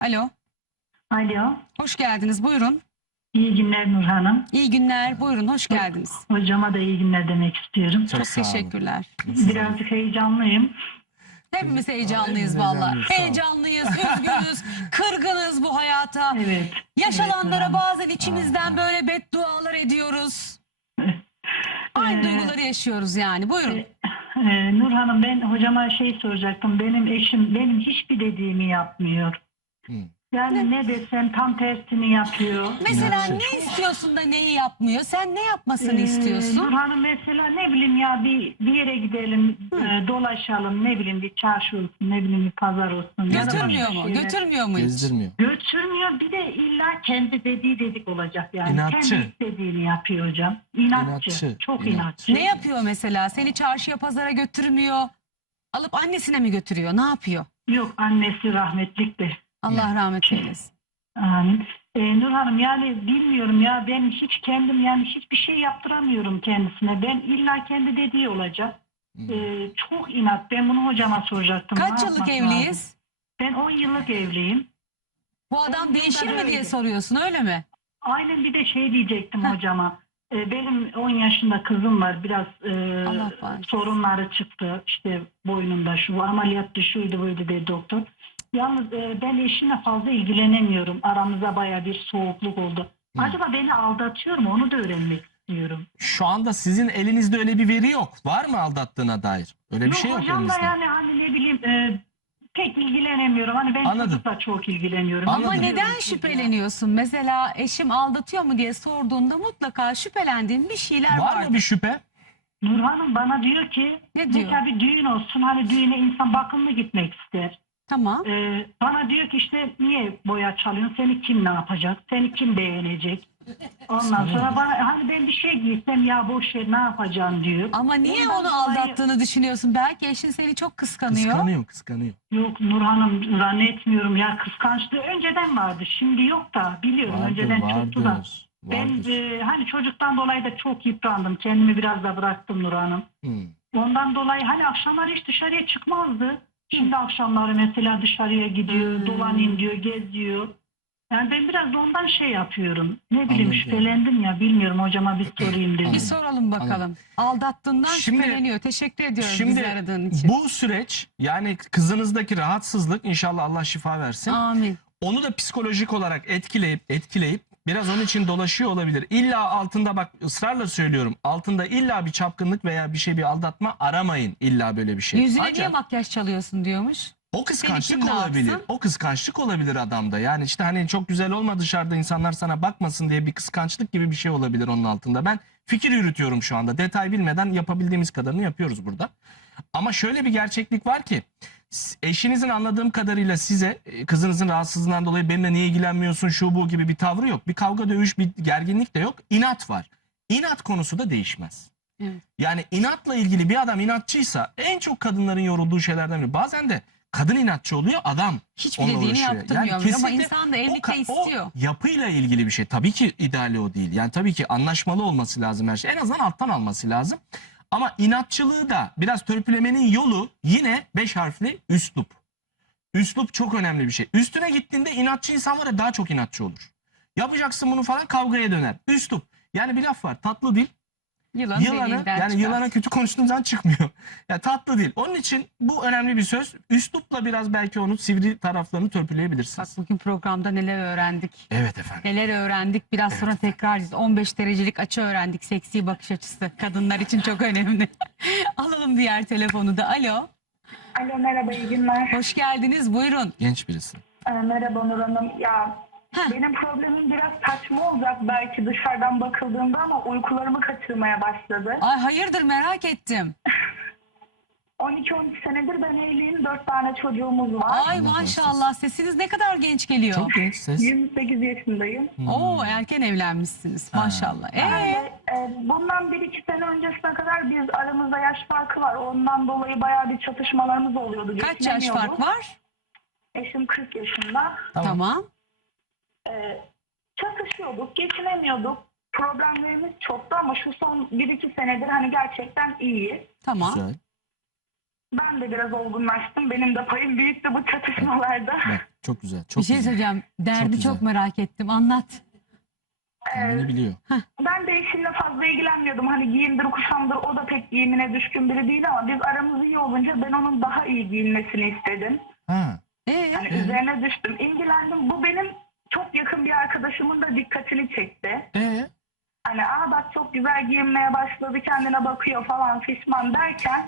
Alo. Alo. Hoş geldiniz. Buyurun. İyi günler Nur Hanım. İyi günler. Buyurun. Hoş geldiniz. Hocama da iyi günler demek istiyorum. Çok, olun. teşekkürler. Birazcık heyecanlıyım. Hepimiz heyecanlıyız valla. heyecanlıyız, üzgünüz, kırgınız bu hayata. Evet. Yaşananlara Evet, bazen içimizden böyle beddualar ediyoruz. Aynı Ee, duyguları yaşıyoruz yani. Buyurun. Ee, Nur Hanım ben hocama şey soracaktım. Benim eşim benim hiçbir dediğimi yapmıyor. Yani ne desem tam tersini yapıyor. Mesela ne istiyorsun da neyi yapmıyor? Sen ne yapmasını Ee, istiyorsun? Nur Hanım mesela ne bileyim ya bir bir yere gidelim, e, dolaşalım, ne bileyim bir çarşı olsun, ne bileyim bir pazar olsun. ya da Götürmüyor mu? şeyler. Götürmüyor mu hiç? Gezdirmiyor. Götürmüyor bir de illa kendi dediği dedik olacak yani. İnatçı. Kendi istediğini yapıyor hocam. İnatçı. İnatçı, Çok inatçı. inatçı. Ne yapıyor mesela? Seni çarşıya pazara götürmüyor. Alıp annesine mi götürüyor? Ne yapıyor? Yok annesi rahmetlikti. Allah rahmet eylesin. Amin. Ee, Nur Hanım yani bilmiyorum ya ben hiç kendim yani hiçbir şey yaptıramıyorum kendisine. Ben illa kendi dediği olacak. Hı. Ee, çok inat. Ben bunu hocama soracaktım. Ne Kaç yıllık yapmak evliyiz? lazım? Ben 10 yıllık evliyim. Bu adam değişir mi diye soruyorsun öyle mi? Aynen bir de şey diyecektim Heh. hocama. Ee, benim 10 yaşında kızım var. Biraz e, Allah bağışlasın. sorunları çıktı. İşte boynunda şu bu ameliyattı şuydu buydu dedi doktor. Yalnız e, ben eşimle fazla ilgilenemiyorum. Aramızda baya bir soğukluk oldu. Hı. Acaba beni aldatıyor mu? Onu da öğrenmek istiyorum. Şu anda sizin elinizde öyle bir veri yok. Var mı aldattığına dair? Öyle bir yok şey yok hocam da elinizde. yani hani ne bileyim e, pek ilgilenemiyorum. Hani ben Anladım. çocukla çok ilgileniyorum. Anladım. Ama Anladım. neden şüpheleniyorsun? Mesela eşim aldatıyor mu diye sorduğunda mutlaka şüphelendiğin bir şeyler Var var. mı bir şüphe? Nur Hanım bana diyor ki Ne diyor? mesela bir düğün olsun hani düğüne insan bakımlı gitmek ister. Tamam. Ee, bana diyor ki işte niye boya çalıyorsun? Seni kim ne yapacak? Seni kim beğenecek? Ondan sonra bana hani ben bir şey giysem ya boş ver ne yapacaksın diyor. Ama niye Ondan onu dolayı- aldattığını düşünüyorsun? Belki eşin seni çok kıskanıyor. Kıskanıyor, kıskanıyor. Yok Nur Hanım zannetmiyorum ya kıskançlığı önceden vardı. Şimdi yok da biliyorum Vardır, önceden çoktu da. Ben vardır. e, hani çocuktan dolayı da çok yıprandım. Kendimi biraz da bıraktım Nur Hanım. Hı. Ondan dolayı hani akşamları hiç dışarıya çıkmazdı. Şimdi akşamları mesela dışarıya gidiyor, Hmm. dolanayım diyor, geziyor. Yani ben biraz da ondan şey yapıyorum. Ne bileyim Anladım. şüphelendim ya bilmiyorum hocama bir sorayım dedim. Bir soralım bakalım. Aldattığından Şimdi- şüpheleniyor. Teşekkür ediyoruz Şimdi bizi aradığın için. bu süreç yani kızınızdaki rahatsızlık inşallah Allah şifa versin. Amin. Onu da psikolojik olarak etkileyip etkileyip biraz onun için dolaşıyor olabilir. İlla altında bak ısrarla söylüyorum. Altında illa bir çapkınlık veya bir şey bir aldatma aramayın illa böyle bir şey. Yüzüne Ancak niye makyaj çalıyorsun diyormuş. o kıskançlık kim olabilir. O kıskançlık olabilir adamda. Yani işte hani çok güzel olma dışarıda insanlar sana bakmasın diye bir kıskançlık gibi bir şey olabilir onun altında. Ben fikir yürütüyorum şu anda. Detay bilmeden yapabildiğimiz kadarını yapıyoruz burada. Ama şöyle bir gerçeklik var ki eşinizin anladığım kadarıyla size e, kızınızın rahatsızlığından dolayı benimle niye ilgilenmiyorsun şu bu gibi bir tavrı yok. Bir kavga dövüş bir gerginlik de yok. İnat var. İnat konusu da değişmez. Evet. Yani inatla ilgili bir adam inatçıysa en çok kadınların yorulduğu şeylerden biri. Bazen de kadın inatçı oluyor adam Hiçbir onunla dediğini uğraşıyor. yaptırmıyor. ama kesinlikle insan da evlilikte istiyor. O yapıyla ilgili bir şey. Tabii ki ideali o değil. Yani tabii ki anlaşmalı olması lazım her şey. En azından alttan alması lazım. Ama inatçılığı da biraz törpülemenin yolu yine beş harfli üslup. Üslup çok önemli bir şey. Üstüne gittiğinde inatçı insanlara daha çok inatçı olur. Yapacaksın bunu falan kavgaya döner. Üslup. Yani bir laf var. Tatlı dil Yılan yılanı deliğinden yani çıkar. yılana kötü konuştuğum zaman çıkmıyor. Ya tatlı değil. Onun için bu önemli bir söz. Üslupla biraz belki onun sivri taraflarını Bak törpüleyebilirsiniz. bugün programda neler öğrendik. Evet efendim. Neler öğrendik. Biraz sonra tekrar edeceğiz. 15 derecelik açı öğrendik. Seksi bakış açısı. Kadınlar için çok önemli. Alalım diğer telefonu da. Alo. Alo merhaba iyi günler. Hoş geldiniz. Buyurun. Genç birisi. Ee, merhaba Nur Hanım. Ya Heh. benim problemim biraz saçma olacak belki dışarıdan bakıldığında ama uykularımı kaçırmaya başladı. Ay hayırdır merak ettim. 12-13 senedir ben evliyim. 4 tane çocuğumuz var. Ay Allah maşallah sesiniz ne kadar genç geliyor. Çok genç ses. 28 yaşındayım. Oo erken evlenmişsiniz maşallah. Ha. Ee, Yani, e, bundan 1-2 sene öncesine kadar biz aramızda yaş farkı var. Ondan dolayı bayağı bir çatışmalarımız oluyordu. kaç yaş Geçinemiyorduk. fark var? Eşim 40 yaşında. Tamam. Ee, çatışıyorduk, geçinemiyorduk. Problemlerimiz çoktu ama şu son 1-2 senedir hani gerçekten iyiyiz. Tamam. Güzel. Ben de biraz olgunlaştım. Benim de payım büyüktü bu çatışmalarda. Bak çok güzel. Çok bir şey güzel. söyleyeceğim. Derdi güzel. çok, merak ettim. Anlat. Kendini biliyor. Ben de eşimle fazla ilgilenmiyordum. Hani giyimdir kuşamdır o da pek giyimine düşkün biri değil ama biz aramız iyi olunca ben onun daha iyi giyinmesini istedim. Ha. Ee, Hani üzerine düştüm. ilgilendim. Bu benim çok yakın bir arkadaşımın da dikkatini çekti. Ee? Hani aa bak çok güzel giyinmeye başladı kendine bakıyor falan fişman derken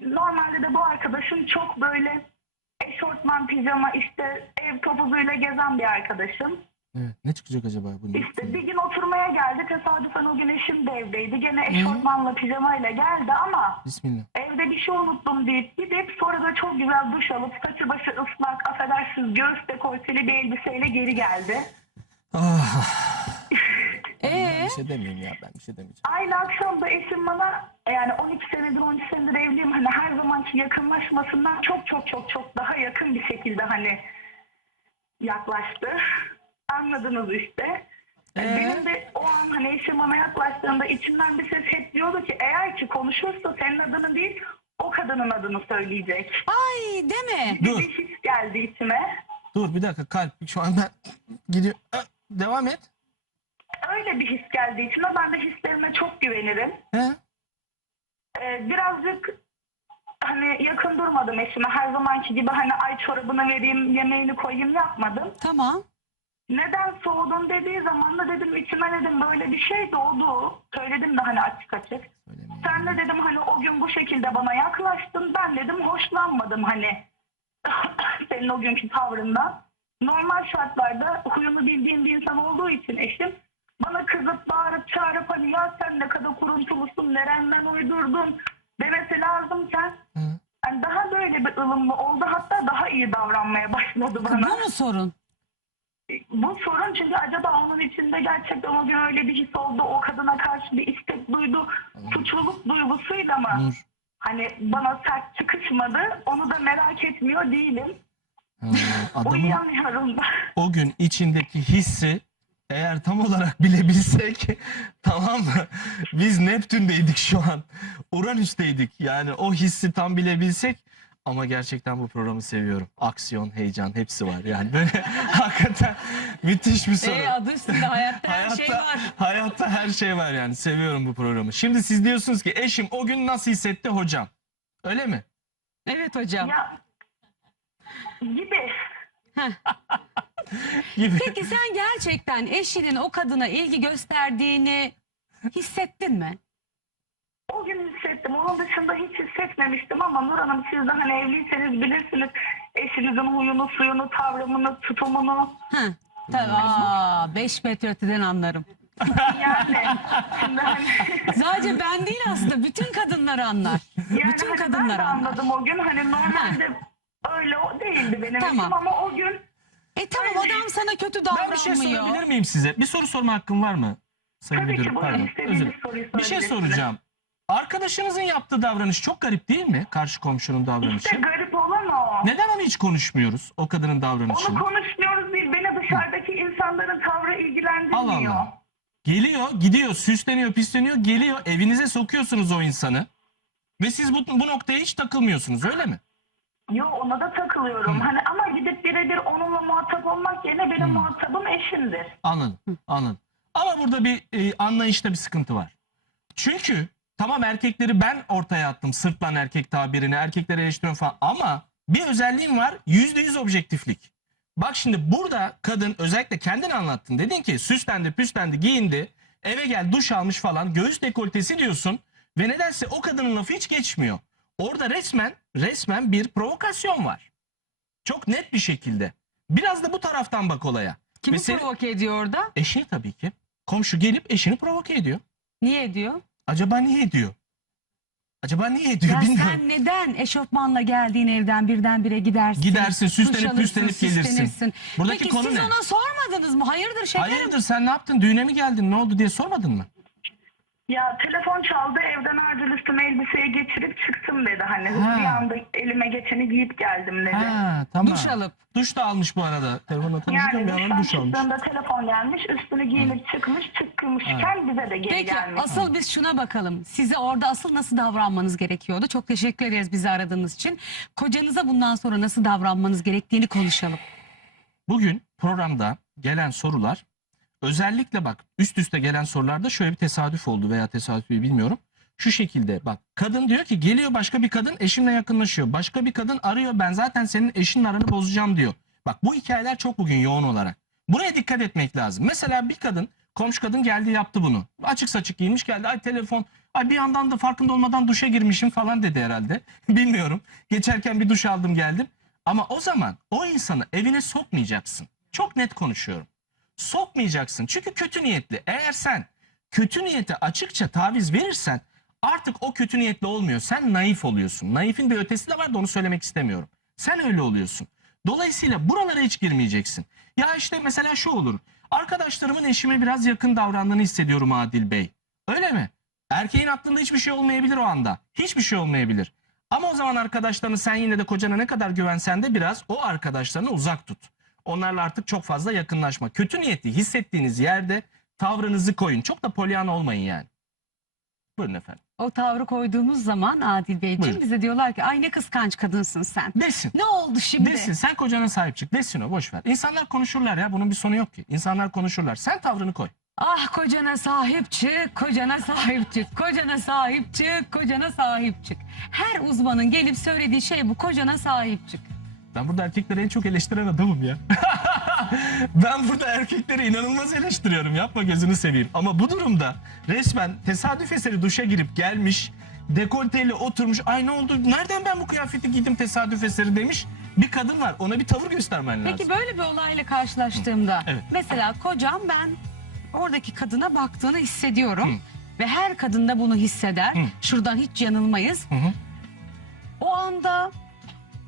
normalde de bu arkadaşım çok böyle eşortman pijama işte ev topuzuyla gezen bir arkadaşım. Evet. Ne çıkacak acaba bu? İşte bir gün oturmaya geldi tesadüfen o gün eşim de evdeydi. Gene eşortmanla pijamayla geldi ama Bismillah. evde bir şey unuttum deyip gidip sonra da çok güzel duş alıp saçı başı ıslak affedersiniz göğüs dekolteli bir elbiseyle geri geldi. Ah. ee, bir şey demeyeyim ya ben bir şey demeyeceğim. Aynı akşam da eşim bana yani 12 senedir 13 senedir evliyim hani her zamanki yakınlaşmasından çok çok çok çok daha yakın bir şekilde hani yaklaştı. Anladınız işte. Ee? Benim de o an hani eşim bana yaklaştığında içimden bir ses hep diyordu ki eğer ki konuşursa senin adını değil o kadının adını söyleyecek. ay deme. Dur. Bir his geldi içime. Dur bir dakika kalp şu an ben gidiyor. Devam et. Öyle bir his geldi içime. Ben de hislerime çok güvenirim. He? Ee, birazcık hani yakın durmadım eşime. Her zamanki gibi hani ay çorabını vereyim, yemeğini koyayım yapmadım. Tamam. Neden soğudun dediği zaman da dedim içime dedim böyle bir şey doğdu. Söyledim de hani açık açık. Sen de dedim hani o gün bu şekilde bana yaklaştın. Ben dedim hoşlanmadım hani senin o günkü tavrından. Normal şartlarda huyunu bildiğim bir insan olduğu için eşim bana kızıp bağırıp çağırıp hani ya sen ne kadar kuruntulusun nereden uydurdun demesi lazımken Hı. hani daha böyle bir ılımlı oldu hatta daha iyi davranmaya başladı bana. Bu mu sorun? Bu sorun çünkü acaba onun içinde gerçekten o gün öyle bir his oldu. O kadına karşı bir istek duydu. Suçluluk duygusuyla mı? Nur. Hani bana sert çıkışmadı. Onu da merak etmiyor değilim. Ha, adamın Uyuyamıyorum da. o gün içindeki hissi eğer tam olarak bilebilsek tamam mı? Biz Neptün'deydik şu an. Uranüs'teydik. Yani o hissi tam bilebilsek ama gerçekten bu programı seviyorum. Aksiyon, heyecan hepsi var. Yani böyle hakikaten müthiş bir soru. Ee, adı üstünde hayatta her şey Hayatta, var. hayatta her şey var yani. Seviyorum bu programı. Şimdi siz diyorsunuz ki eşim o gün nasıl hissetti hocam? Öyle mi? Evet hocam. Ya gibi. Gibi. Peki sen gerçekten eşinin o kadına ilgi gösterdiğini hissettin mi? O gün hissettim. Onun dışında hiç hissetmemiştim ama Nur Hanım siz de hani evliyseniz bilirsiniz. Eşinizin huyunu, suyunu, tavrımını, tutumunu. Hı. Tabii. Aa, 5 metre öteden anlarım. Yani şimdi hani Sadece ben değil aslında bütün kadınlar anlar. Yani bütün hani ben kadınlar de anlar. anladım o gün. Hani normalde öyle o değildi benim Tamam. eşim ama o gün E tamam adam sana kötü Ben bir şey davranmıyor. sorabilir miyim size? Bir soru sorma hakkım var mı? Sayın tabii Müdürüm, ki pardon. buyurun Özür istediğiniz soruyu Bir şey sorabilirsiniz. soracağım. Arkadaşınızın yaptığı davranış çok garip değil mi? Karşı komşunun davranışı. İşte garip olan o. Neden onu hiç konuşmuyoruz? O kadının Onu davranışını. konuşmuyoruz değil. Beni dışarıdaki insanların tavrı ilgilendirmiyor. Allah Allah. Geliyor, gidiyor, süsleniyor, pisleniyor, geliyor. Evinize sokuyorsunuz o insanı. Ve siz bu, bu noktaya hiç takılmıyorsunuz öyle mi? Yo ona da takılıyorum. Hani ama gidip birebir onunla muhatap olmak yerine benim muhatabım eşimdir. Anladım, anladım. Ama burada bir e, anlayışta bir sıkıntı var. Çünkü tamam erkekleri ben ortaya attım. Sırtlan erkek tabirini, erkekleri eleştiriyorum falan. Ama bir özelliğim var. Yüzde yüz objektiflik. Bak şimdi burada kadın özellikle kendini anlattın. Dedin ki süslendi, püslendi, giyindi. Eve gel duş almış falan. Göğüs dekoltesi diyorsun. Ve nedense o kadının lafı hiç geçmiyor. Orada resmen, resmen bir provokasyon var. Çok net bir şekilde. Biraz da bu taraftan bak olaya. Kimi senin- provoke ediyor orada? Eşini tabii ki. Komşu gelip eşini provoke ediyor. Niye ediyor? Acaba niye ediyor? Acaba niye ediyor Ya bilmiyorum. sen neden eşofmanla geldiğin evden birdenbire gidersin? Gidersin, süslenip püslenip gelirsin. Buradaki Peki konu siz ne? ona sormadınız mı? Hayırdır şekerim? Hayırdır sen ne yaptın? Düğüne mi geldin? Ne oldu diye sormadın mı? Ya telefon çaldı evden acil üstüme elbiseyi geçirip çıktım dedi. Hani Ha. bir anda elime geçeni giyip geldim dedi. Ha, tamam. Duş alıp. Duş da almış bu arada. Telefonla konuşurken Yani bir duştan duş almış. çıktığında telefon gelmiş, üstüne giyinip çıkmış, çıkmışken bize de geri Peki gelmiş. asıl biz şuna bakalım. Size orada asıl nasıl davranmanız gerekiyordu? Çok teşekkür ederiz bizi aradığınız için. Kocanıza bundan sonra nasıl davranmanız gerektiğini konuşalım. Bugün programda gelen sorular özellikle bak üst üste gelen sorularda şöyle bir tesadüf oldu veya tesadüf değil bilmiyorum. Şu şekilde bak kadın diyor ki geliyor başka bir kadın eşimle yakınlaşıyor. Başka bir kadın arıyor ben zaten senin eşinin aranı bozacağım diyor. Bak bu hikayeler çok bugün yoğun olarak. Buraya dikkat etmek lazım. Mesela bir kadın komşu kadın geldi yaptı bunu. Açık saçık giymiş geldi ay telefon ay bir yandan da farkında olmadan duşa girmişim falan dedi herhalde. Bilmiyorum. Geçerken bir duş aldım geldim. Ama o zaman o insanı evine sokmayacaksın. Çok net konuşuyorum. Sokmayacaksın. Çünkü kötü niyetli. Eğer sen kötü niyete açıkça taviz verirsen artık o kötü niyetli olmuyor. Sen naif oluyorsun. Naifin bir ötesi de var da onu söylemek istemiyorum. Sen öyle oluyorsun. Dolayısıyla buralara hiç girmeyeceksin. Ya işte mesela şu olur. Arkadaşlarımın eşime biraz yakın davrandığını hissediyorum Adil Bey. Öyle mi? Erkeğin aklında hiçbir şey olmayabilir o anda. Hiçbir şey olmayabilir. Ama o zaman arkadaşlarını sen yine de kocana ne kadar güvensen de biraz o arkadaşlarını uzak tut. Onlarla artık çok fazla yakınlaşma. Kötü niyetli hissettiğiniz yerde tavrınızı koyun. Çok da polyan olmayın yani. Buyurun efendim. O tavrı koyduğumuz zaman Adil Beyciğim Buyurun. bize diyorlar ki ay ne kıskanç kadınsın sen. Desin. Ne oldu şimdi? Desin sen kocana sahip çık. Desin o boş ver. İnsanlar konuşurlar ya bunun bir sonu yok ki. İnsanlar konuşurlar. Sen tavrını koy. Ah kocana sahip çık, kocana sahip çık, kocana sahip çık, kocana sahip çık. Her uzmanın gelip söylediği şey bu, kocana sahip çık. Ben burada erkekleri en çok eleştiren adamım ya. ben burada erkekleri inanılmaz eleştiriyorum. Yapma gözünü seveyim. Ama bu durumda resmen tesadüf eseri duşa girip gelmiş, dekolteyle oturmuş. Ay ne oldu? Nereden ben bu kıyafeti giydim tesadüf eseri demiş. Bir kadın var. Ona bir tavır göstermen lazım. Peki böyle bir olayla karşılaştığımda Evet. mesela kocam ben oradaki kadına baktığını hissediyorum. Ve her kadın da bunu hisseder. Şuradan hiç yanılmayız. Hı hı. O anda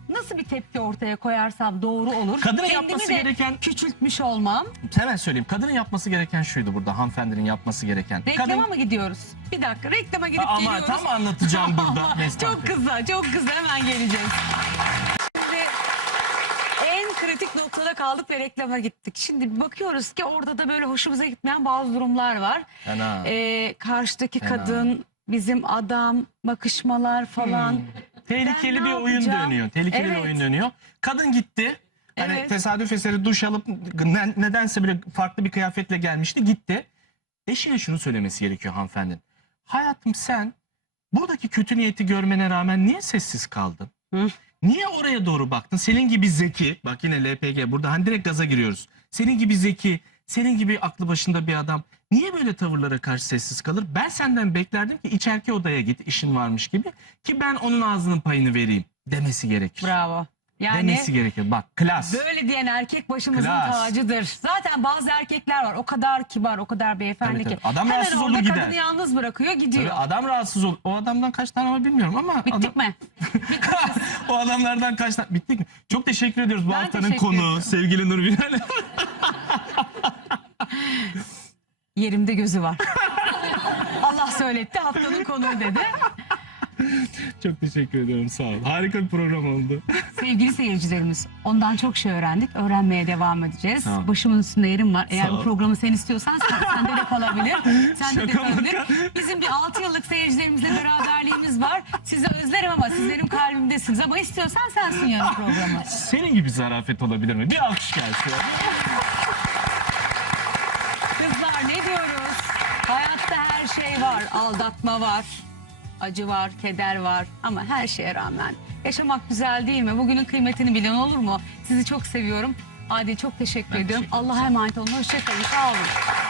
nasıl bir tepki ortaya koyarsam doğru olur. Kadının Kendimi yapması de gereken küçültmüş olmam. hemen söyleyeyim. Kadının yapması gereken şuydu burada hanımefendinin yapması gereken. Reklama Kadın mı gidiyoruz? Bir dakika reklama gidip ama geliyoruz. tam anlatacağım burada. Neslihan çok Bey. kısa, çok kısa hemen geleceğiz. Şimdi en kritik noktada kaldık ve reklama gittik. Şimdi bakıyoruz ki orada da böyle hoşumuza gitmeyen bazı durumlar var. Fena. Ee, karşıdaki Fena. kadın, bizim adam, bakışmalar falan. Tehlikeli bir oyun yapacağım? dönüyor. Tehlikeli bir Evet. oyun dönüyor. Kadın gitti. Hani Evet. tesadüf eseri duş alıp ne- nedense bile farklı bir kıyafetle gelmişti. Gitti. Eşine şunu söylemesi gerekiyor hanımefendinin. Hayatım sen buradaki kötü niyeti görmene rağmen niye sessiz kaldın? Hı. Niye oraya doğru baktın? Senin gibi zeki, bak yine LPG burada hani direkt gaza giriyoruz. Senin gibi zeki, senin gibi aklı başında bir adam niye böyle tavırlara karşı sessiz kalır? Ben senden beklerdim ki içerki odaya git işin varmış gibi ki ben onun ağzının payını vereyim demesi gerekir. Bravo. Yani Demesi gerekir. Bak klas. böyle diyen erkek başımızın Klas. tacıdır. Zaten bazı erkekler var o kadar kibar, o kadar beyefendi Tabii, ki. tabii. Adam Hemen rahatsız orada olur gider. kadını yalnız bırakıyor gidiyor. Tabii adam rahatsız ol. O adamdan kaç tane var bilmiyorum ama adam- Bittik mi? o adamlardan kaç tane bittik mi? Çok teşekkür ediyoruz bu Ben haftanın teşekkür konu ediyorum. sevgili Nur Bilal. Yerimde gözü var. Allah söyletti haftanın konuğu dedi. Çok teşekkür ediyorum sağ ol. Harika bir program oldu. Sevgili seyircilerimiz ondan çok şey öğrendik. Öğrenmeye devam edeceğiz. Sağ ol. Başımın üstünde yerim var. Eğer Sağ bu ol. programı sen istiyorsan sen, sende de kalabilir. Sende de Şaka kalabilir. maka. Bizim bir 6 yıllık seyircilerimizle beraberliğimiz var. Sizi özlerim ama siz benim kalbimdesiniz. Ama istiyorsan sensin yarın programı. Senin gibi zarafet olabilir mi? Bir alkış gelsin. Kızlar ne her şey var. Aldatma var. Acı var, keder var ama her şeye rağmen yaşamak güzel değil mi? Bugünün kıymetini bilen olur mu? Sizi çok seviyorum. Adil çok teşekkür Ben ediyorum. Allah'a emanet olun. Hoşçakalın. Sağ olun.